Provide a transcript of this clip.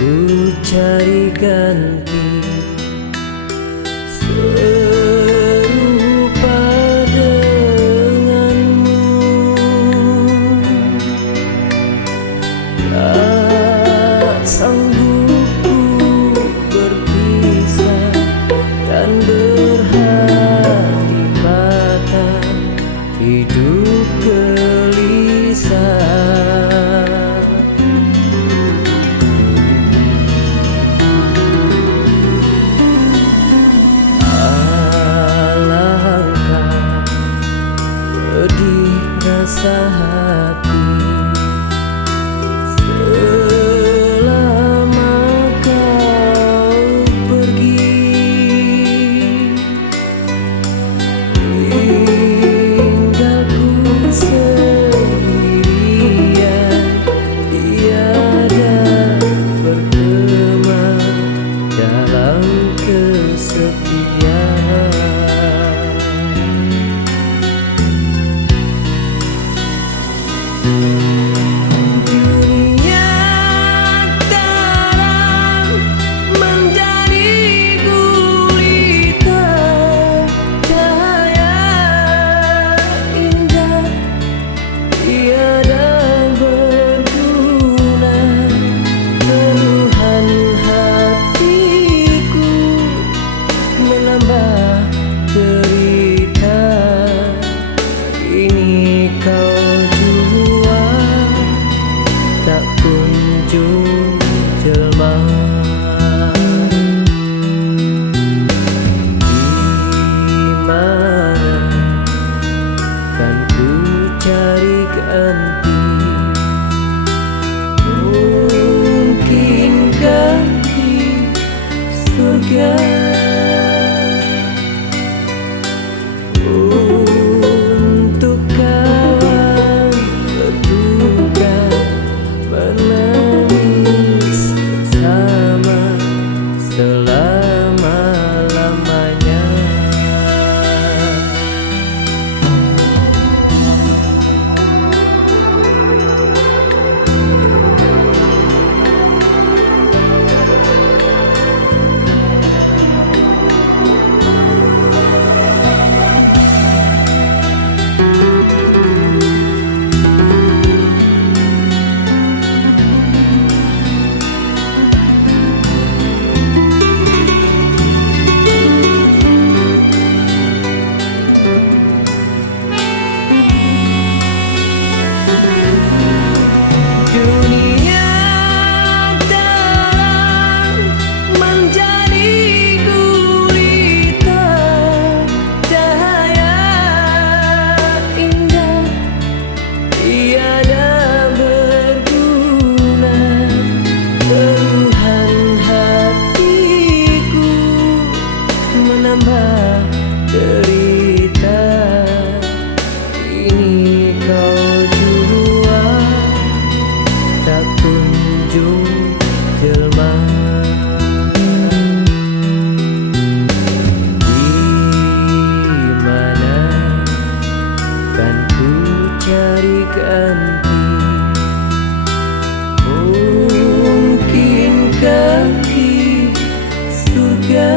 Ku cari ganti serupa denganmu, tak sanggup ku berpisah dan berhati patah, hidup gelisah. Rasa hati selama kau pergi, tinggalku sendirian, tiada berteman dalam kesepian. Dunia terang menjadi gulita, cahaya indah tiada berguna, keluhan hatiku menambah derita. Ini kau tak kunjung jelma. Dimana kan ku cari ganti? Mungkinkah di surga untuk kawan berduka, menangis bersama selama-lamanya. Menambah derita, ini kau jua tak kunjung jelma. Dimana kan ku cari ganti? Mungkinkah di surga